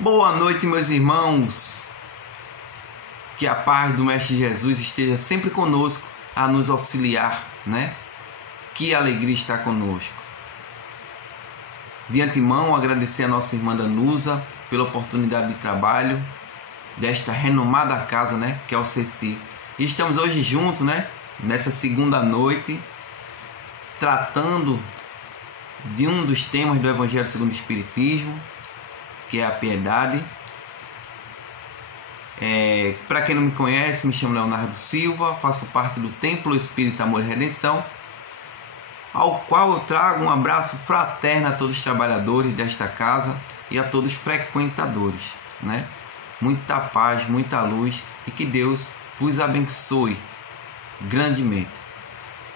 Boa noite, meus irmãos. Que a paz do Mestre Jesus esteja sempre conosco a nos auxiliar, né? Que alegria estar conosco. De antemão, agradecer a nossa irmã Danusa pela oportunidade de trabalho desta renomada casa, né? Que é o CECI. E estamos hoje juntos, né? Nessa segunda noite, tratando de um dos temas do Evangelho segundo o Espiritismo, que é a piedade. Para quem não me conhece, me chamo Leonardo Silva, faço parte do Templo Espírita Amor e Redenção, ao qual eu trago um abraço fraterno a todos os trabalhadores desta casa e a todos os frequentadores, né? Muita paz, muita luz e que Deus vos abençoe grandemente.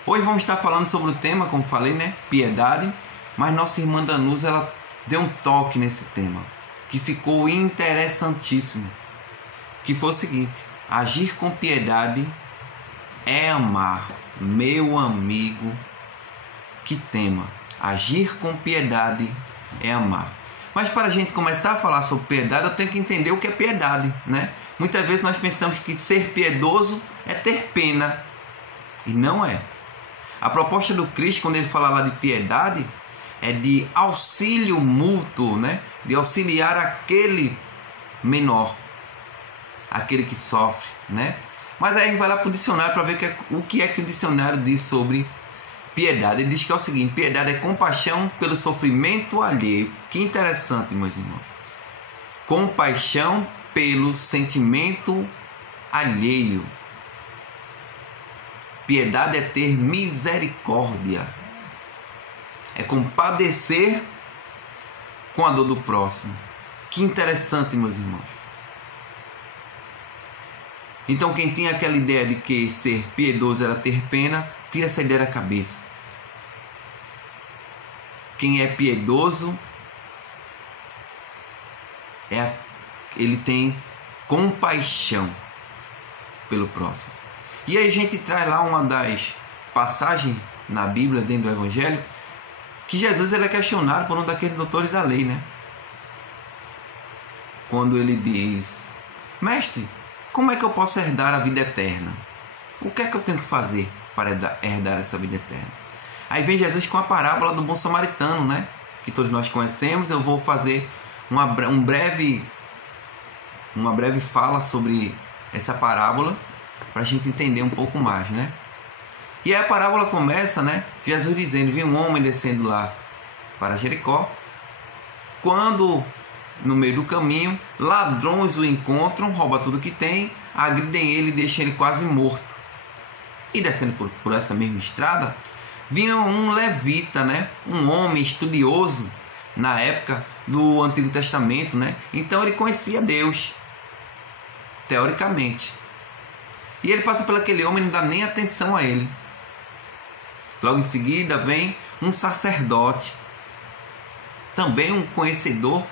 Hoje vamos estar falando sobre o tema, como falei, né? Piedade, mas nossa irmã Danusa, ela deu um toque nesse tema que ficou interessantíssimo, que foi o seguinte: agir com piedade é amar. Meu amigo, que tema! Agir com piedade é amar. Mas para a gente começar a falar sobre piedade, eu tenho que entender o que é piedade, né? Muitas vezes nós pensamos que ser piedoso é ter pena, e não é. A proposta do Cristo, quando ele fala lá de piedade, é de auxílio mútuo, né? De auxiliar aquele menor, aquele que sofre, né? Mas aí a gente vai lá para o dicionário para ver o que é que o dicionário diz sobre piedade. Ele diz que é o seguinte: piedade é compaixão pelo sofrimento alheio. Que interessante, meus irmãos. Compaixão pelo sentimento alheio. Piedade é ter misericórdia. É compadecer com a dor do próximo. Que interessante, meus irmãos. Então, quem tinha aquela ideia de que ser piedoso era ter pena, tira essa ideia da cabeça. Quem é piedoso, ele tem compaixão pelo próximo. E aí a gente traz lá uma das passagens na Bíblia, dentro do Evangelho, que Jesus ele é questionado por um daqueles doutores da lei, né? Quando ele diz: mestre, como é que eu posso herdar a vida eterna? O que é que eu tenho que fazer para herdar essa vida eterna? Aí vem Jesus com a parábola do bom samaritano, né? Que todos nós conhecemos. Eu vou fazer uma breve fala sobre essa parábola para a gente entender um pouco mais, né? E aí a parábola começa, né? Jesus dizendo: viu um homem descendo lá para Jericó, quando no meio do caminho ladrões o encontram, roubam tudo que tem, agridem ele e deixam ele quase morto. E descendo por essa mesma estrada, vinha um levita, né? Um homem estudioso na época do Antigo Testamento, né? Então ele conhecia Deus, teoricamente. E ele passa por aquele homem e não dá nem atenção a ele. Logo em seguida vem um sacerdote, também um conhecedor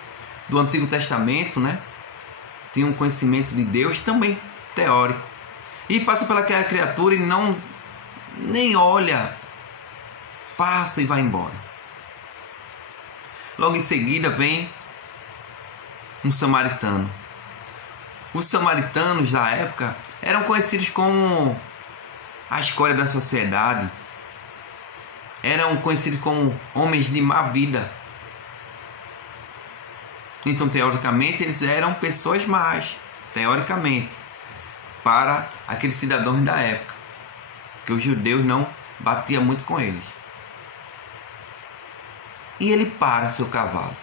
do Antigo Testamento, né? Tinha um conhecimento de Deus também teórico. E passa pelaquela criatura e nem olha, passa e vai embora. Logo em seguida vem um samaritano. Os samaritanos da época eram conhecidos como a escória da sociedade. Eram conhecidos como homens de má vida. Então, teoricamente, eles eram pessoas más, teoricamente, para aqueles cidadãos da época, que os judeus não batiam muito com eles. E ele para seu cavalo,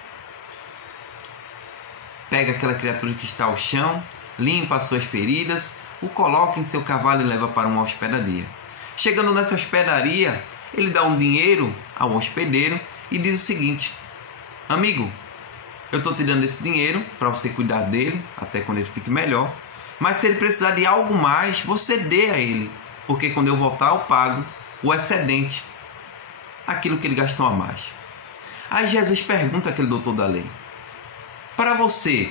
pega aquela criatura que está ao chão, limpa as suas feridas, o coloca em seu cavalo e leva para uma hospedaria. Chegando nessa hospedaria, ele dá um dinheiro ao hospedeiro e diz o seguinte: amigo, eu estou te dando esse dinheiro para você cuidar dele até quando ele fique melhor, mas se ele precisar de algo mais, você dê a ele, porque quando eu voltar eu pago o excedente, aquilo que ele gastou a mais. Aí Jesus pergunta àquele doutor da lei: para você,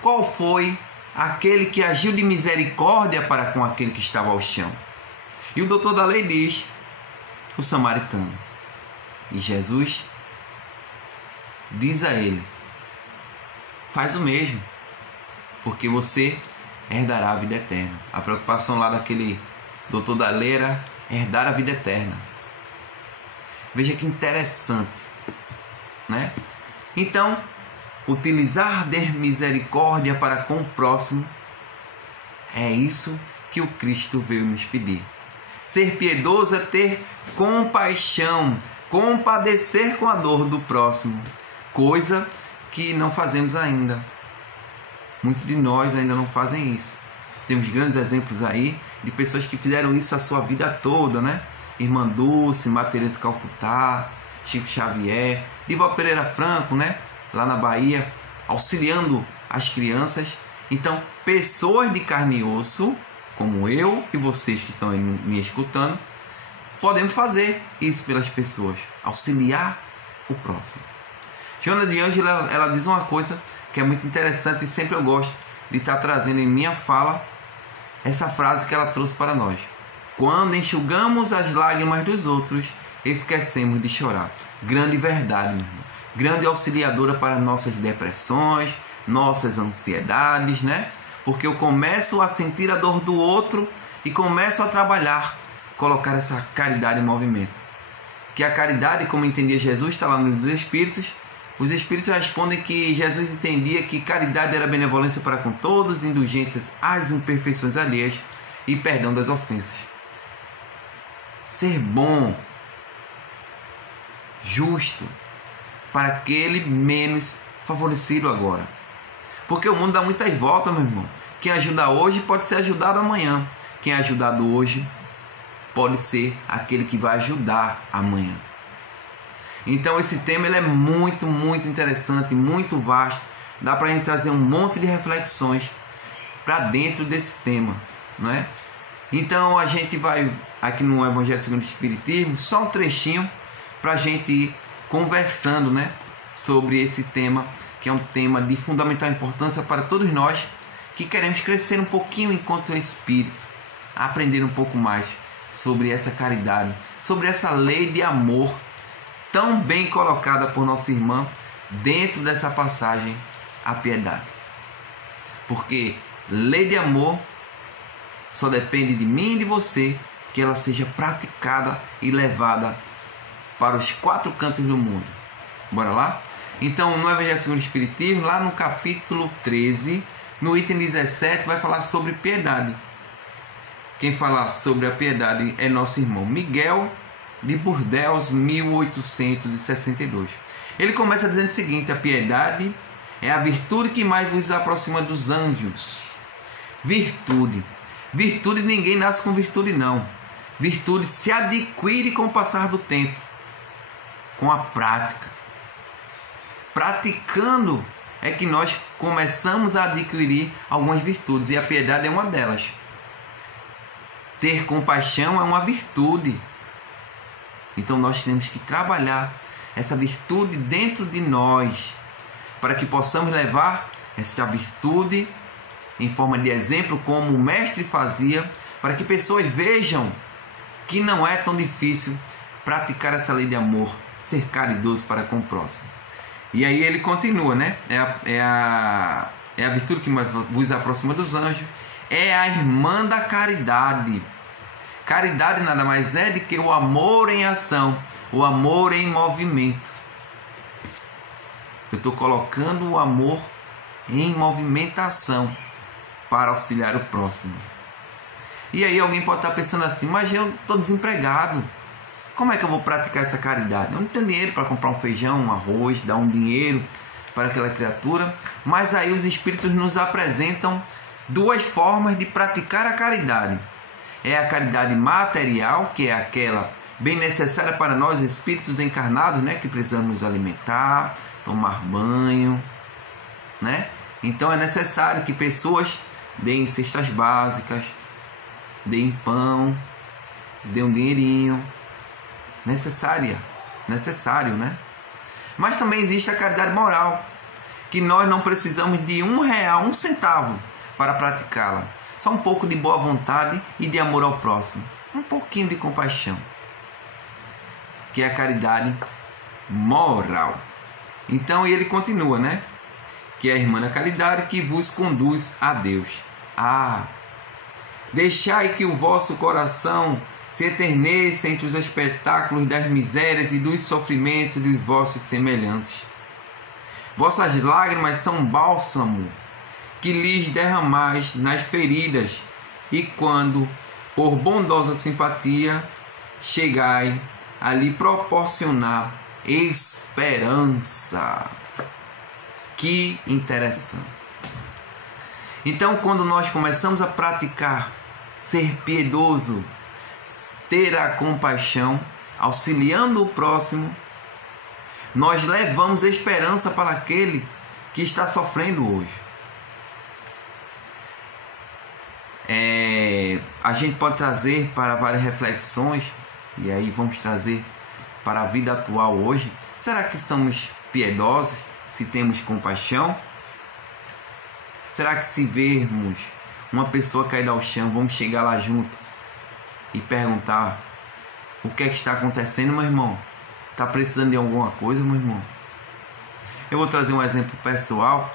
qual foi aquele que agiu de misericórdia para com aquele que estava ao chão? E o doutor da lei diz: o samaritano. E Jesus diz a ele: faz o mesmo, porque você herdará a vida eterna. A preocupação lá daquele doutor da Leira, herdar a vida eterna. Veja que interessante, né? Então, utilizar de misericórdia para com o próximo, é isso que o Cristo veio nos pedir. Ser piedoso é ter compaixão, compadecer com a dor do próximo, coisa que não fazemos ainda. Muitos de nós ainda não fazem isso. Temos grandes exemplos aí de pessoas que fizeram isso a sua vida toda, né? Irmã Dulce, Maria Teresa de Calcutá, Chico Xavier, Divaldo Pereira Franco, né? Lá na Bahia, auxiliando as crianças. Então, pessoas de carne e osso, como eu e vocês que estão aí me escutando, podemos fazer isso pelas pessoas, auxiliar o próximo. Joana de Ângela, ela diz uma coisa que é muito interessante e sempre eu gosto de estar trazendo em minha fala essa frase que ela trouxe para nós. Quando enxugamos as lágrimas dos outros, esquecemos de chorar. Grande verdade, meu irmão. Grande auxiliadora para nossas depressões, nossas ansiedades, né? Porque eu começo a sentir a dor do outro e começo a trabalhar, colocar essa caridade em movimento. Que a caridade, como entendia Jesus, está lá nos Espíritos. Os Espíritos respondem que Jesus entendia que caridade era benevolência para com todos, indulgências às imperfeições alheias e perdão das ofensas. Ser bom, justo, para aquele menos favorecido agora. Porque o mundo dá muitas voltas, meu irmão. Quem ajuda hoje pode ser ajudado amanhã. Quem é ajudado hoje pode ser aquele que vai ajudar amanhã. Então esse tema ele é muito, muito interessante, muito vasto. Dá para a gente trazer um monte de reflexões para dentro desse tema, não é? Então a gente vai aqui no Evangelho segundo o Espiritismo, só um trechinho para a gente ir conversando, né, sobre esse tema, que é um tema de fundamental importância para todos nós que queremos crescer um pouquinho enquanto espírito, aprender um pouco mais sobre essa caridade, sobre essa lei de amor tão bem colocada por nossa irmã dentro dessa passagem, a piedade. Porque lei de amor só depende de mim e de você que ela seja praticada e levada para os 4 cantos do mundo. Bora lá? Então, no Evangelho segundo o Espiritismo, lá no capítulo 13, no item 17, vai falar sobre piedade. Quem fala sobre a piedade é nosso irmão Miguel de Burdels, 1862. Ele começa dizendo o seguinte: a piedade é a virtude que mais vos aproxima dos anjos. Virtude. Virtude, ninguém nasce com virtude, não. Virtude se adquire com o passar do tempo, com a prática. Praticando é que nós começamos a adquirir algumas virtudes, e a piedade é uma delas. Ter compaixão é uma virtude. Então nós temos que trabalhar essa virtude dentro de nós, para que possamos levar essa virtude em forma de exemplo, como o mestre fazia, para que pessoas vejam que não é tão difícil praticar essa lei de amor, ser caridoso para com o próximo. E aí ele continua, né? É a virtude que vos aproxima dos anjos, é a irmã da caridade. Caridade nada mais é do que o amor em ação, o amor em movimento. Eu estou colocando o amor em movimentação para auxiliar o próximo. E aí alguém pode estar pensando assim: mas eu estou desempregado, como é que eu vou praticar essa caridade? Eu não tenho dinheiro para comprar um feijão, um arroz, dar um dinheiro para aquela criatura. Mas aí os Espíritos nos apresentam 2 formas de praticar a caridade. É a caridade material, que é aquela bem necessária para nós espíritos encarnados, né, que precisamos nos alimentar, tomar banho, né? Então é necessário que pessoas deem cestas básicas, deem pão, deem um dinheirinho. Necessário, né? Mas também existe a caridade moral, que nós não precisamos de R$1, 1 centavo para praticá-la. Só um pouco de boa vontade e de amor ao próximo, um pouquinho de compaixão, que é a caridade moral. Então ele continua, né? que é a irmã da caridade, que vos conduz a Deus. Deixai que o vosso coração se eterneça entre os espetáculos das misérias e dos sofrimentos dos vossos semelhantes. Vossas lágrimas são bálsamo que lhes derramais nas feridas, e quando, por bondosa simpatia, chegai a lhe proporcionar esperança. Que interessante. Então, quando nós começamos a praticar ser piedoso, ter a compaixão, auxiliando o próximo, nós levamos esperança para aquele que está sofrendo hoje. A gente pode trazer para várias reflexões, e aí vamos trazer para a vida atual hoje. Será que somos piedosos, se temos compaixão? Será que se vermos uma pessoa cair ao chão, vamos chegar lá junto e perguntar: o que é que está acontecendo, meu irmão? Está precisando de alguma coisa, meu irmão? Eu vou trazer um exemplo pessoal.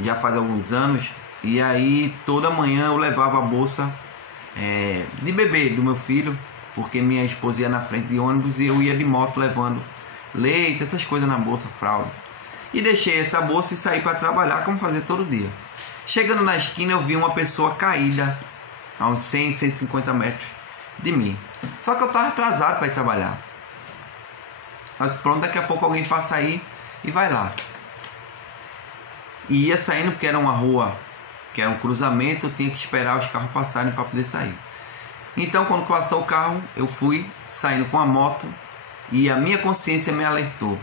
Já faz alguns anos, e aí toda manhã eu levava a bolsa de bebê do meu filho, porque minha esposa ia na frente de ônibus e eu ia de moto levando leite, essas coisas na bolsa, fralda. E deixei essa bolsa e saí para trabalhar, como fazer todo dia. Chegando na esquina, eu vi uma pessoa caída a uns 100, 150 metros de mim. Só que eu estava atrasado para ir trabalhar. Mas pronto, daqui a pouco alguém passa aí e vai lá. E ia saindo porque era uma rua, que era um cruzamento, eu tinha que esperar os carros passarem para poder sair. Então, quando passou o carro, eu fui saindo com a moto e a minha consciência me alertou.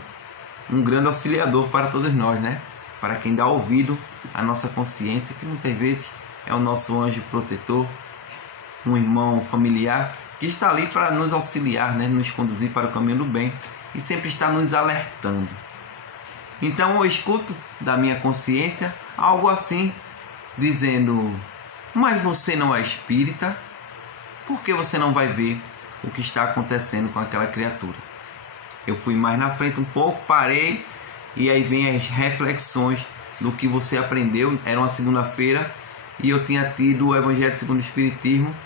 Um grande auxiliador para todos nós, né? Para quem dá ouvido à nossa consciência, que muitas vezes é o nosso anjo protetor, um irmão familiar que está ali para nos auxiliar, né? Nos conduzir para o caminho do bem e sempre está nos alertando. Então eu escuto da minha consciência algo assim, dizendo: mas você não é espírita? Por que você não vai ver o que está acontecendo com aquela criatura? Eu fui mais na frente um pouco, parei, e aí vem as reflexões do que você aprendeu. Era uma segunda-feira e eu tinha tido o Evangelho segundo o Espiritismo,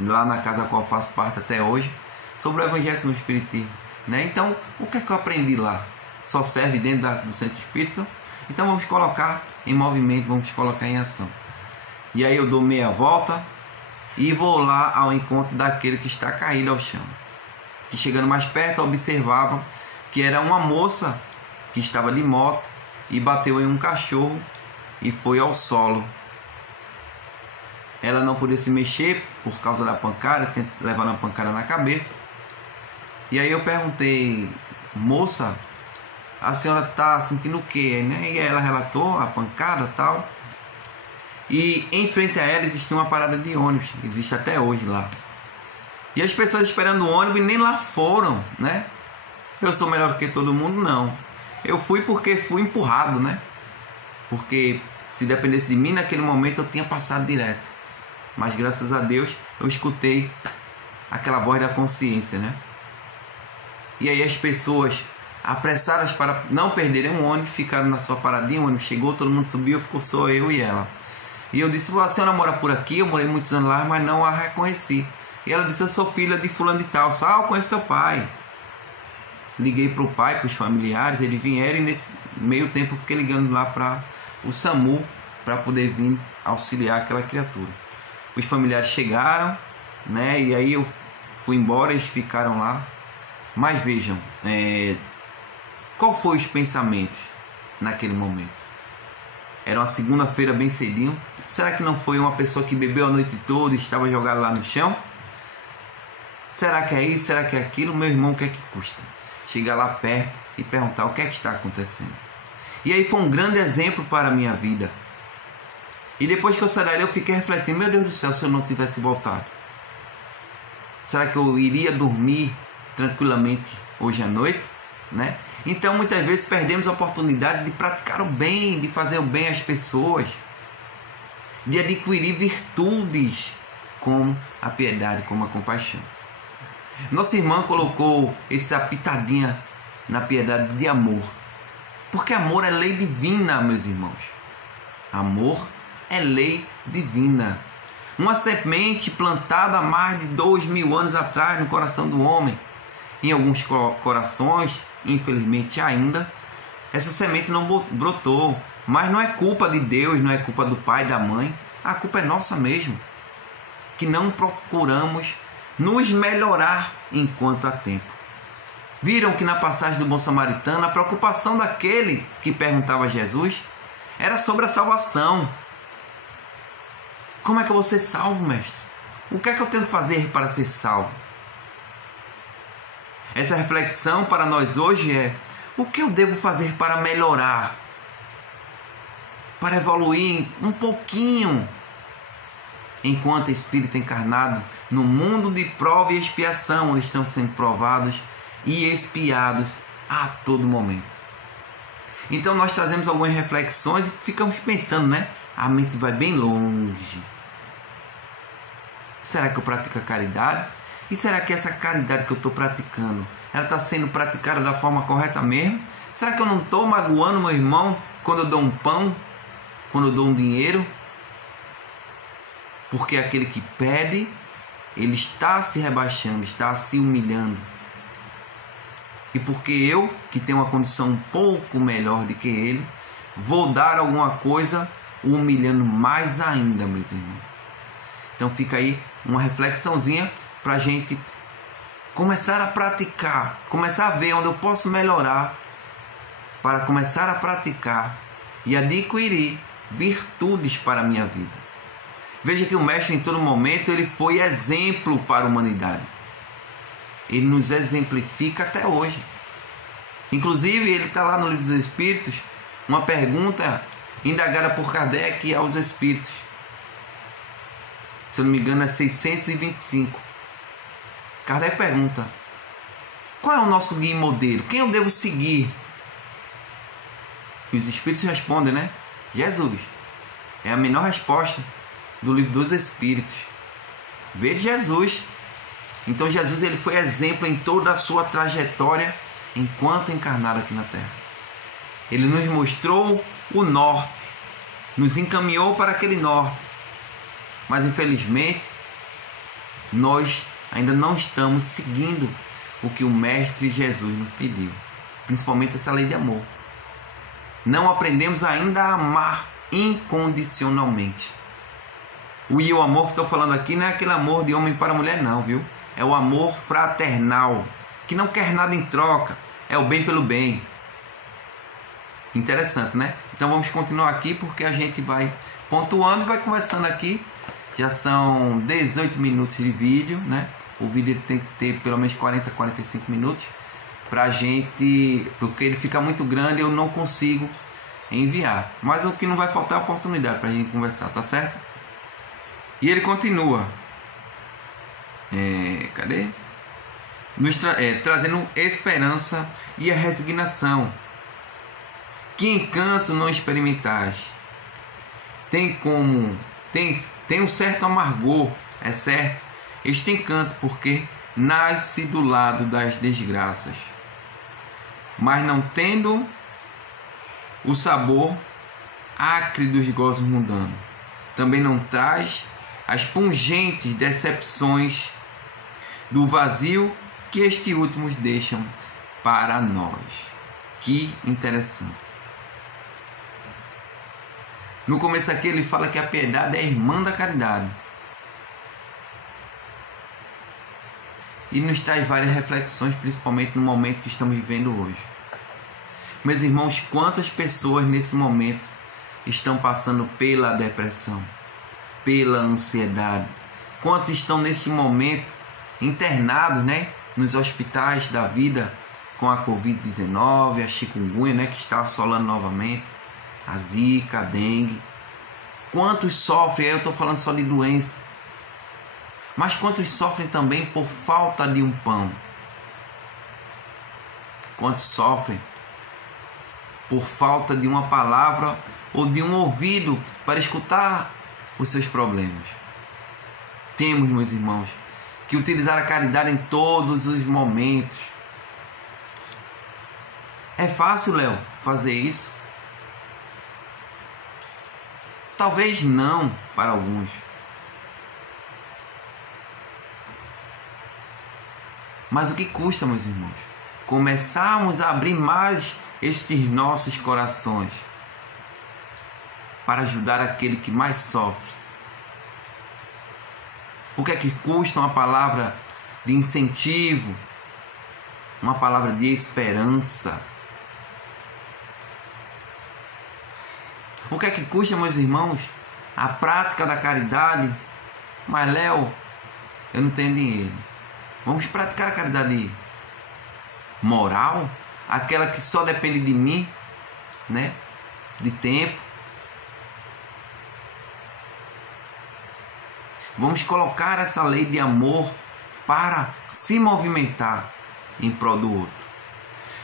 lá na casa a qual eu faço parte até hoje, sobre o Evangelho segundo o Espiritismo, né? Então, o que é que eu aprendi lá? Só serve dentro do centro espírita? Então vamos colocar em movimento, vamos colocar em ação. E aí eu dou meia volta e vou lá ao encontro daquele que está caído ao chão. Que chegando mais perto, eu observava que era uma moça que estava de moto e bateu em um cachorro e foi ao solo. Ela não podia se mexer por causa da pancada, levando a pancada na cabeça. E aí eu perguntei: moça, a senhora está sentindo o quê? E ela relatou a pancada e tal. E em frente a ela existia uma parada de ônibus, existe até hoje lá. E as pessoas esperando o ônibus nem lá foram, né? Eu sou melhor que todo mundo? Não. Eu fui porque fui empurrado, né? Porque se dependesse de mim, naquele momento eu tinha passado direto. Mas graças a Deus eu escutei aquela voz da consciência, né? E aí as pessoas, apressadas para não perderem um ônibus, ficaram na sua paradinha. O ônibus chegou, todo mundo subiu, ficou só eu e ela. E eu disse: a senhora mora por aqui? Eu morei muitos anos lá, mas não a reconheci. E ela disse: eu sou filha de fulano de tal. Eu conheço teu pai. Liguei para o pai, para os familiares, eles vieram, e nesse meio tempo eu fiquei ligando lá para o SAMU para poder vir auxiliar aquela criatura. Os familiares chegaram, né? E aí eu fui embora, eles ficaram lá. Mas vejam, qual foi os pensamentos naquele momento? Era uma segunda-feira bem cedinho. Será que não foi uma pessoa que bebeu a noite toda e estava jogada lá no chão? Será que é isso? Será que é aquilo? Meu irmão, o que é que custa? Chegar lá perto e perguntar o que é que está acontecendo. E aí foi um grande exemplo para a minha vida. E depois que eu saí dali, eu fiquei refletindo: meu Deus do céu, se eu não tivesse voltado, será que eu iria dormir tranquilamente hoje à noite, né? Então muitas vezes perdemos a oportunidade de praticar o bem, de fazer o bem às pessoas, de adquirir virtudes como a piedade, como a compaixão. Nossa irmã colocou essa pitadinha na piedade de amor. Porque amor é lei divina, meus irmãos. Amor é lei divina. Uma semente plantada há mais de 2000 anos atrás no coração do homem. Em alguns corações, infelizmente ainda, essa semente não brotou. Mas não é culpa de Deus, não é culpa do pai e da mãe. A culpa é nossa mesmo. Que não procuramos nos melhorar enquanto há tempo. Viram que na passagem do bom samaritano, a preocupação daquele que perguntava a Jesus era sobre a salvação. Como é que eu vou ser salvo, mestre? O que é que eu tenho que fazer para ser salvo? Essa reflexão para nós hoje é: o que eu devo fazer para melhorar? Para evoluir um pouquinho enquanto espírito encarnado no mundo de prova e expiação, onde estão sendo provados e expiados a todo momento. Então nós trazemos algumas reflexões e ficamos pensando, né? A mente vai bem longe. Será que eu pratico a caridade? E será que essa caridade que eu estou praticando, ela está sendo praticada da forma correta mesmo? Será que eu não estou magoando meu irmão quando eu dou um pão? Quando eu dou um dinheiro? Porque aquele que pede, ele está se rebaixando, está se humilhando. E porque eu, que tenho uma condição um pouco melhor do que ele, vou dar alguma coisa, o humilhando mais ainda, meus irmãos. Então fica aí uma reflexãozinha para a gente começar a praticar, começar a ver onde eu posso melhorar, para começar a praticar e adquirir virtudes para a minha vida. Veja que o Mestre, em todo momento, ele foi exemplo para a humanidade. Ele nos exemplifica até hoje. Inclusive, ele está lá no Livro dos Espíritos, uma pergunta indagada por Kardec aos Espíritos. Se eu não me engano, é 625. Kardec pergunta: qual é o nosso guia e modelo? Quem eu devo seguir? E os Espíritos respondem, né? Jesus. É a menor resposta do Livro dos Espíritos. Veja Jesus. Então Jesus, ele foi exemplo em toda a sua trajetória enquanto encarnado aqui na Terra. Ele nos mostrou o norte, nos encaminhou para aquele norte. Mas infelizmente nós ainda não estamos seguindo o que o Mestre Jesus nos pediu, principalmente essa lei de amor. Não aprendemos ainda a amar incondicionalmente. E o amor que estou falando aqui não é aquele amor de homem para mulher, não, viu? É o amor fraternal, que não quer nada em troca, é o bem pelo bem. Interessante, né? Então vamos continuar aqui, porque a gente vai pontuando e vai conversando aqui. Já são 18 minutos de vídeo, né? O vídeo tem que ter pelo menos 40, 45 minutos pra gente, porque ele fica muito grande e eu não consigo enviar. Mas o que não vai faltar é a oportunidade pra gente conversar, tá certo? E ele continua. Cadê? Trazendo esperança e a resignação. Que encanto não experimentais. Tem um certo amargor, é certo, este encanto, porque nasce do lado das desgraças, mas não tendo o sabor acre dos gozos mundanos. Também não traz as pungentes decepções do vazio que estes últimos deixam para nós. Que interessante. No começo aqui ele fala que a piedade é irmã da caridade. E nos traz várias reflexões, principalmente no momento que estamos vivendo hoje. Meus irmãos, quantas pessoas nesse momento estão passando pela depressão, pela ansiedade? Quantos estão nesse momento internados, né, nos hospitais da vida com a Covid-19, a chikungunya, né, que está assolando novamente, a zika, a dengue. Quantos sofrem, aí eu estou falando só de doença, mas quantos sofrem também por falta de um pão? Quantos sofrem por falta de uma palavra ou de um ouvido para escutar os seus problemas? Temos, meus irmãos, que utilizar a caridade em todos os momentos. É fácil, Léo, fazer isso? Talvez não para alguns. Mas o que custa, meus irmãos? Começarmos a abrir mais estes nossos corações para ajudar aquele que mais sofre. O que é que custa uma palavra de incentivo, uma palavra de esperança? O que é que custa, meus irmãos, a prática da caridade? Mas, Léo, eu não tenho dinheiro. Vamos praticar a caridade moral, aquela que só depende de mim, né? De tempo. Vamos colocar essa lei de amor para se movimentar em prol do outro.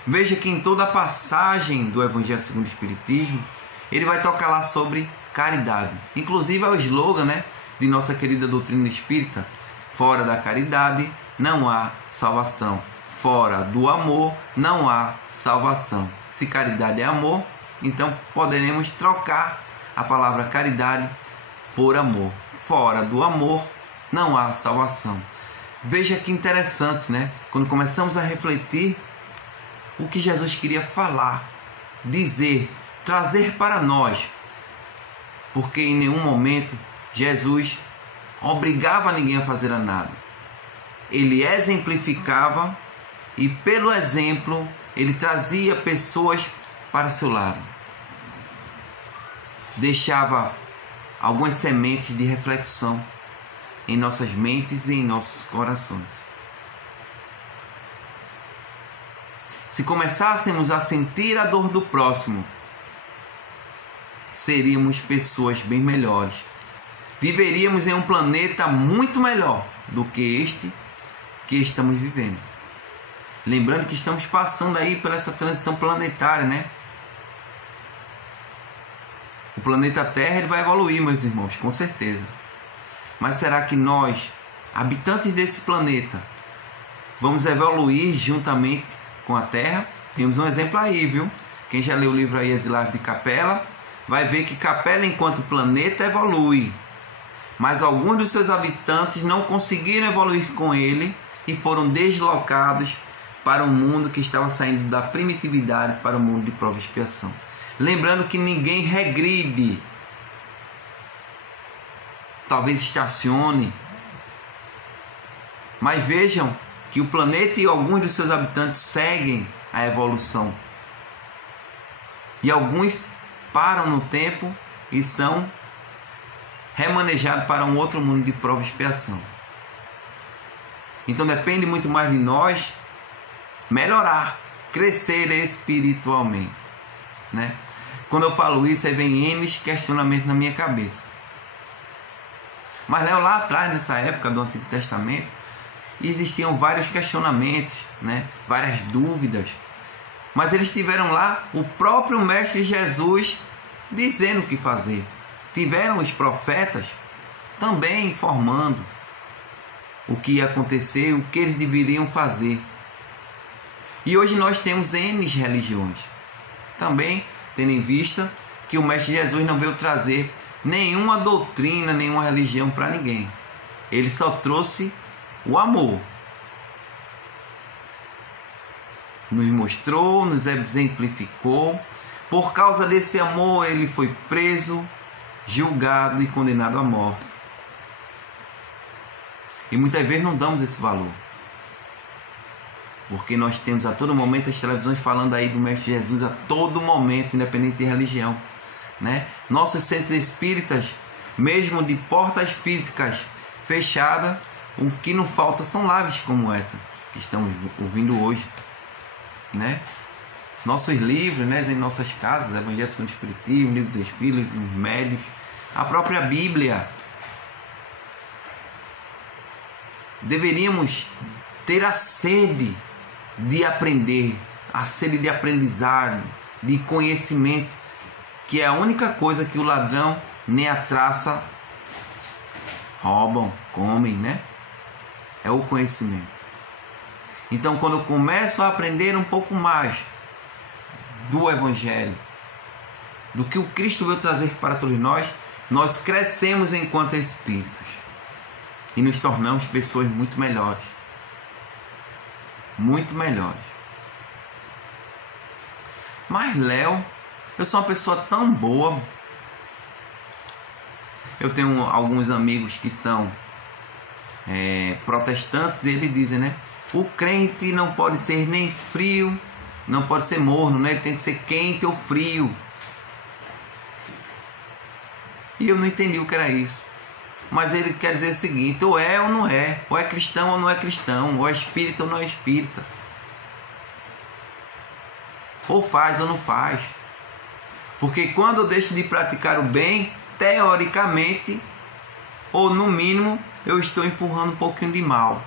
Veja que em toda a passagem do Evangelho segundo o Espiritismo, ele vai tocar lá sobre caridade. Inclusive é o slogan, né, de nossa querida doutrina espírita: fora da caridade não há salvação. Fora do amor não há salvação. Se caridade é amor, então poderemos trocar a palavra caridade por amor. Fora do amor não há salvação. Veja que interessante, né? Quando começamos a refletir o que Jesus queria falar, dizer, trazer para nós. Porque em nenhum momento Jesus obrigava ninguém a fazer nada. Ele exemplificava e pelo exemplo ele trazia pessoas para seu lado. Deixava algumas sementes de reflexão em nossas mentes e em nossos corações. Se começássemos a sentir a dor do próximo, seríamos pessoas bem melhores. Viveríamos em um planeta muito melhor do que este que estamos vivendo. Lembrando que estamos passando aí por essa transição planetária, né? O planeta Terra ele vai evoluir, meus irmãos, com certeza. Mas será que nós, habitantes desse planeta, vamos evoluir juntamente com a Terra? Temos um exemplo aí, viu? Quem já leu o livro aí Exilados de Capela, vai ver que Capela, enquanto planeta, evolui. Mas alguns dos seus habitantes não conseguiram evoluir com ele e foram deslocados para um mundo que estava saindo da primitividade para o mundo de prova e expiação. Lembrando que ninguém regride. Talvez estacione. Mas vejam que o planeta e alguns dos seus habitantes seguem a evolução. E alguns param no tempo e são remanejados para um outro mundo de prova e expiação. Então depende muito mais de nós melhorar, crescer espiritualmente, né? Quando eu falo isso, aí vem N questionamentos na minha cabeça. Mas lá atrás, nessa época do Antigo Testamento, existiam vários questionamentos, né? Várias dúvidas. Mas eles tiveram lá o próprio Mestre Jesus dizendo o que fazer. Tiveram os profetas também informando o que ia acontecer, o que eles deveriam fazer. E hoje nós temos N religiões. Também tendo em vista que o Mestre Jesus não veio trazer nenhuma doutrina, nenhuma religião para ninguém. Ele só trouxe o amor. Nos mostrou, nos exemplificou. Por causa desse amor, ele foi preso, julgado e condenado à morte. E muitas vezes não damos esse valor. Porque nós temos a todo momento as televisões falando aí do Mestre Jesus a todo momento, independente de religião, né? Nossos centros espíritas, mesmo de portas físicas fechadas, o que não falta são lives como essa que estamos ouvindo hoje, né? Nossos livros, né, em nossas casas, Evangelho segundo o Espiritismo, Livro dos Espíritos, os médios, a própria Bíblia. Deveríamos ter a sede de aprender, a sede de aprendizado, de conhecimento, que é a única coisa que o ladrão nem a traça roubam, comem, né? É o conhecimento. Então, quando eu começo a aprender um pouco mais do Evangelho, do que o Cristo veio trazer para todos nós, nós crescemos enquanto espíritos e nos tornamos pessoas muito melhores. Muito melhores. Mas, Léo, eu sou uma pessoa tão boa. Eu tenho alguns amigos que são protestantes e eles dizem, né? O crente não pode ser nem frio, não pode ser morno, né? Ele tem que ser quente ou frio. E eu não entendi o que era isso. Mas ele quer dizer o seguinte: ou é ou não é. Ou é cristão ou não é cristão. Ou é espírita ou não é espírita. Ou faz ou não faz. Porque quando eu deixo de praticar o bem, teoricamente, ou no mínimo, eu estou empurrando um pouquinho de mal.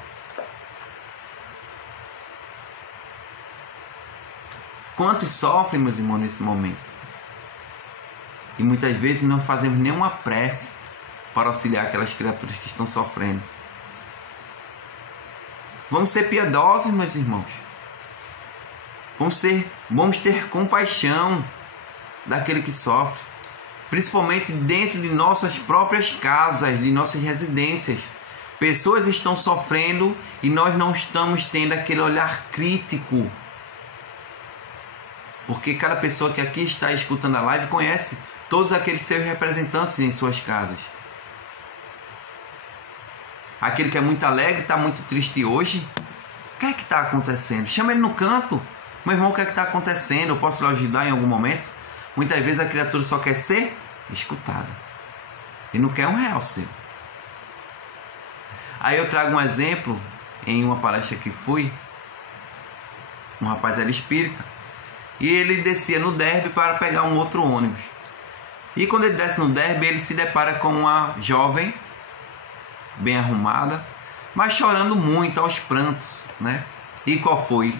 Quantos sofrem, meus irmãos, nesse momento? E muitas vezes não fazemos nenhuma prece para auxiliar aquelas criaturas que estão sofrendo. Vamos ser piedosos, meus irmãos. Vamos ter compaixão daquele que sofre, principalmente dentro de nossas próprias casas, de nossas residências. Pessoas estão sofrendo e nós não estamos tendo aquele olhar crítico. Porque cada pessoa que aqui está escutando a live conhece todos aqueles seus representantes em suas casas. Aquele que é muito alegre está muito triste hoje. O que é que está acontecendo? Chama ele no canto. Meu irmão, o que é que está acontecendo? Eu posso lhe ajudar em algum momento? Muitas vezes a criatura só quer ser escutada. E não quer um real seu. Aí eu trago um exemplo em uma palestra que fui. Um rapaz era espírita. E ele descia no derby para pegar um outro ônibus. E quando ele desce no derby, ele se depara com uma jovem, bem arrumada, mas chorando muito, aos prantos, né? E qual foi?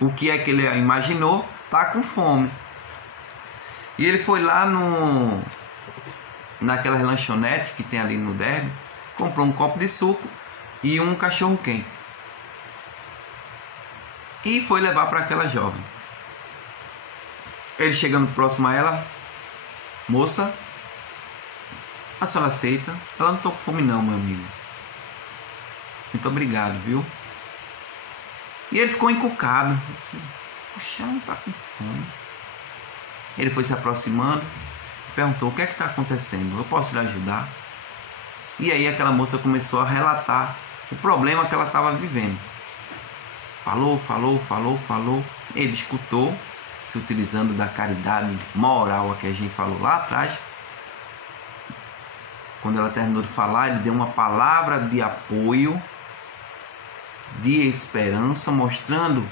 O que é que ele imaginou? Tá com fome. E ele foi lá naquelas lanchonetes que tem ali no derby, comprou um copo de suco e um cachorro quente. E foi levar para aquela jovem. Ele chegando próximo a ela: moça, a senhora aceita? Ela: não estou com fome não, meu amigo. Muito obrigado, viu? E ele ficou encucado. Disse: poxa, ela não está com fome. Ele foi se aproximando, perguntou: o que é que está acontecendo? Eu posso lhe ajudar? E aí aquela moça começou a relatar o problema que ela estava vivendo. Falou. Ele escutou, se utilizando da caridade moral a que a gente falou lá atrás. Quando ela terminou de falar, ele deu uma palavra de apoio, de esperança, mostrando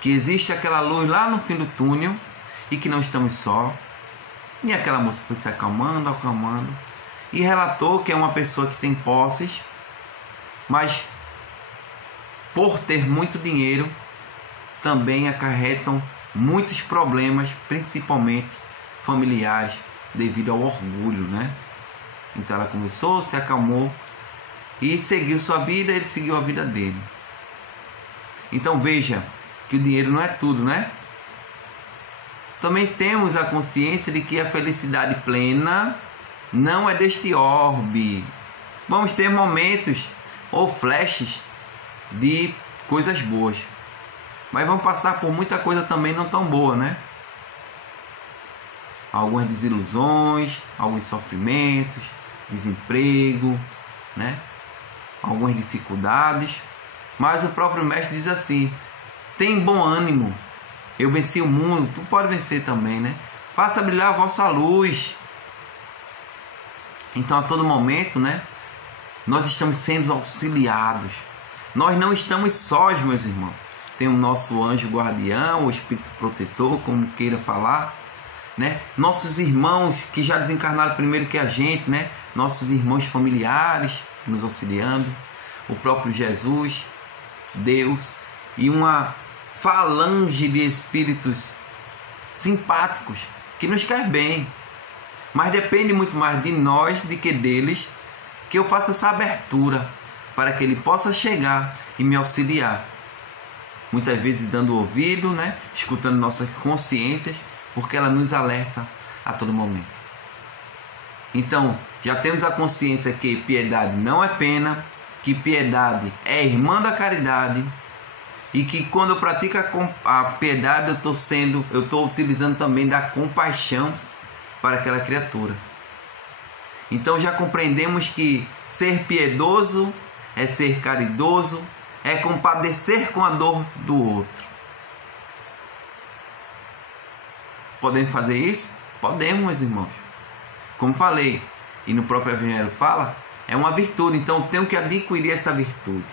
que existe aquela luz lá no fim do túnel e que não estamos só. E aquela moça foi se acalmando e relatou que é uma pessoa que tem posses, mas por ter muito dinheiro também acarretam muitos problemas, principalmente familiares, devido ao orgulho, né? Então ela começou, se acalmou e seguiu sua vida. Ele seguiu a vida dele. Então veja que o dinheiro não é tudo, né? Também temos a consciência de que a felicidade plena não é deste orbe. Vamos ter momentos ou flashes de coisas boas, mas vamos passar por muita coisa também não tão boa, né? Algumas desilusões, alguns sofrimentos, desemprego, né? Algumas dificuldades. Mas o próprio mestre diz assim: tem bom ânimo, eu venci o mundo, tu pode vencer também, né? Faça brilhar a vossa luz. Então a todo momento, né, nós estamos sendo auxiliados. Nós não estamos sós, meus irmãos. Tem o nosso anjo guardião, o espírito protetor, como queira falar, né? Nossos irmãos que já desencarnaram primeiro que a gente, né? Nossos irmãos familiares nos auxiliando, o próprio Jesus, Deus e uma falange de espíritos simpáticos que nos quer bem. Mas depende muito mais de nós do que deles, que eu faça essa abertura para que ele possa chegar e me auxiliar. muitas vezes dando ouvido, né? Escutando nossas consciências, porque ela nos alerta a todo momento. Então, já temos a consciência que piedade não é pena, que piedade é irmã da caridade, e que quando eu pratico a piedade eu estou utilizando também da compaixão para aquela criatura. Então já compreendemos que ser piedoso é ser caridoso, é compadecer com a dor do outro. Podemos fazer isso? Podemos, meus irmãos. Como falei, e no próprio Evangelho fala, é uma virtude, então eu tenho que adquirir essa virtude.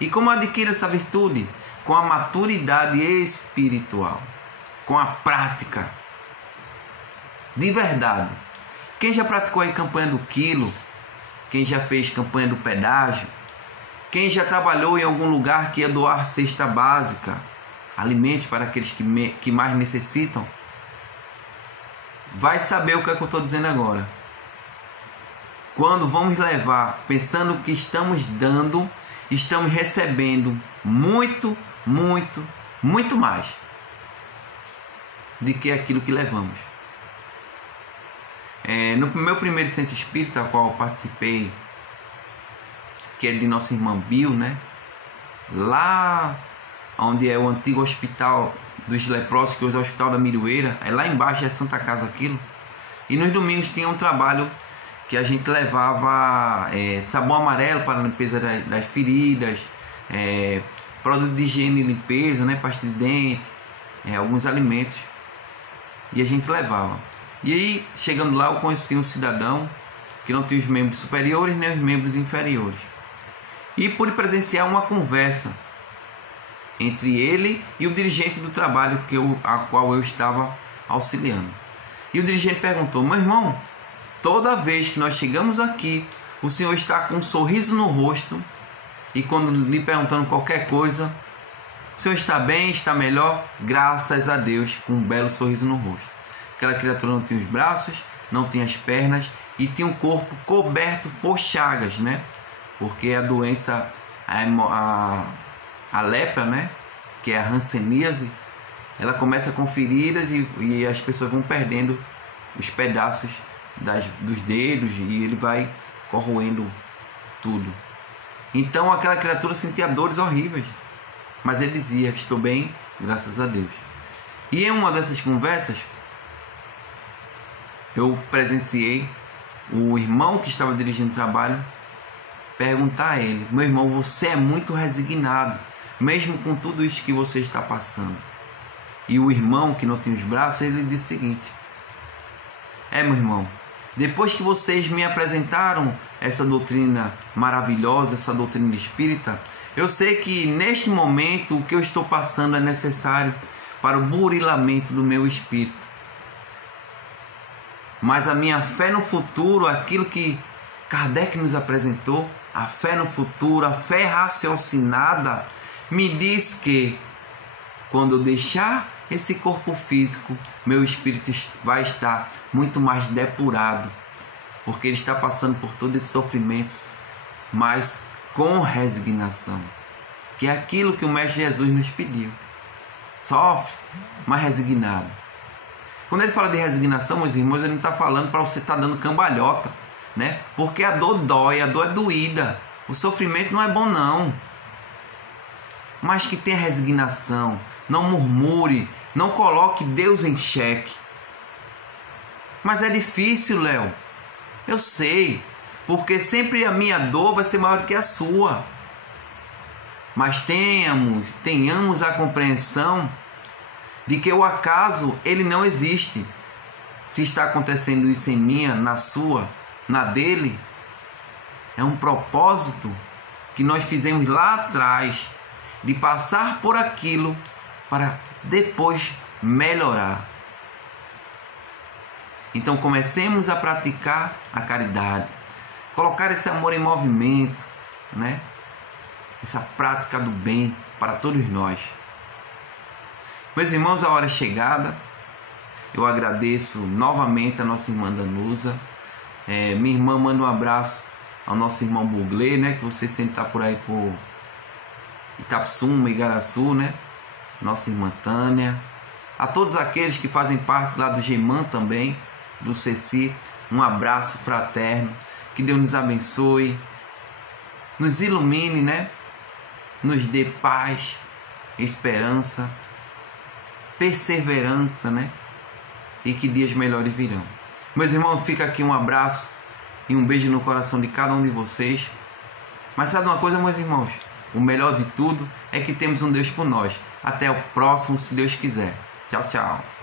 E como adquirir essa virtude? Com a maturidade espiritual, com a prática, de verdade. Quem já praticou a campanha do quilo, quem já fez campanha do pedágio, quem já trabalhou em algum lugar que ia doar cesta básica, alimentos para aqueles que mais necessitam, vai saber o que é que eu estou dizendo agora. Quando vamos levar, pensando que estamos dando, estamos recebendo muito, muito, muito mais do que aquilo que levamos. No meu primeiro centro espírita, ao qual eu participei, que é de nossa irmã Bill, né? Lá onde é o antigo hospital dos leprosos, que hoje é o Hospital da Miroeira, é lá embaixo, é Santa Casa aquilo. E nos domingos tinha um trabalho que a gente levava sabão amarelo para a limpeza das feridas, produto de higiene e limpeza, né? Pasta de dente, alguns alimentos. E a gente levava. E aí, chegando lá, eu conheci um cidadão que não tinha os membros superiores nem os membros inferiores. E pude presenciar uma conversa entre ele e o dirigente do trabalho a qual eu estava auxiliando. E o dirigente perguntou: meu irmão, toda vez que nós chegamos aqui, o senhor está com um sorriso no rosto, e quando lhe perguntando qualquer coisa, o senhor está bem, está melhor? Graças a Deus, com um belo sorriso no rosto. Aquela criatura não tinha os braços, não tinha as pernas e tinha o corpo coberto por chagas, né? Porque a doença, a lepra, né? Que é a hanseníase, ela começa com feridas e as pessoas vão perdendo os pedaços dos dedos e ele vai corroendo tudo. Então aquela criatura sentia dores horríveis, mas ele dizia: estou bem, graças a Deus. E em uma dessas conversas, eu presenciei o irmão que estava dirigindo o trabalho perguntar a ele: meu irmão, você é muito resignado, mesmo com tudo isso que você está passando. E o irmão que não tinha os braços, ele disse o seguinte: meu irmão, depois que vocês me apresentaram essa doutrina maravilhosa, essa doutrina espírita, eu sei que neste momento o que eu estou passando é necessário para o burilamento do meu espírito. Mas a minha fé no futuro, aquilo que Kardec nos apresentou, a fé no futuro, a fé raciocinada, me diz que quando eu deixar esse corpo físico, meu espírito vai estar muito mais depurado, porque ele está passando por todo esse sofrimento, mas com resignação, que é aquilo que o Mestre Jesus nos pediu. Sofre, mas resignado. Quando ele fala de resignação, meus irmãos, ele não está falando para você estar dando cambalhota, né? Porque a dor dói, a dor é doída, o sofrimento não é bom não. Mas que tenha resignação, não murmure, não coloque Deus em xeque. Mas é difícil, Léo, eu sei, porque sempre a minha dor vai ser maior que a sua. Mas tenhamos a compreensão de que o acaso, ele não existe. Se está acontecendo isso em minha, na sua, na dele, é um propósito que nós fizemos lá atrás, de passar por aquilo para depois melhorar. Então comecemos a praticar a caridade, colocar esse amor em movimento, né? Essa prática do bem para todos nós. Meus irmãos, a hora é chegada. Eu agradeço novamente a nossa irmã Danusa. Minha irmã manda um abraço ao nosso irmão Buglé, né? Que você sempre está por aí Itapsuma, Igaraçu, né? Nossa irmã Tânia. A todos aqueles que fazem parte lá do GEMAN também, do CECI, um abraço fraterno. Que Deus nos abençoe, nos ilumine, né? Nos dê paz, esperança, perseverança, né? E que dias melhores virão. Meus irmãos, fica aqui um abraço e um beijo no coração de cada um de vocês. Mas sabe uma coisa, meus irmãos? O melhor de tudo é que temos um Deus por nós. Até o próximo, se Deus quiser. Tchau, tchau.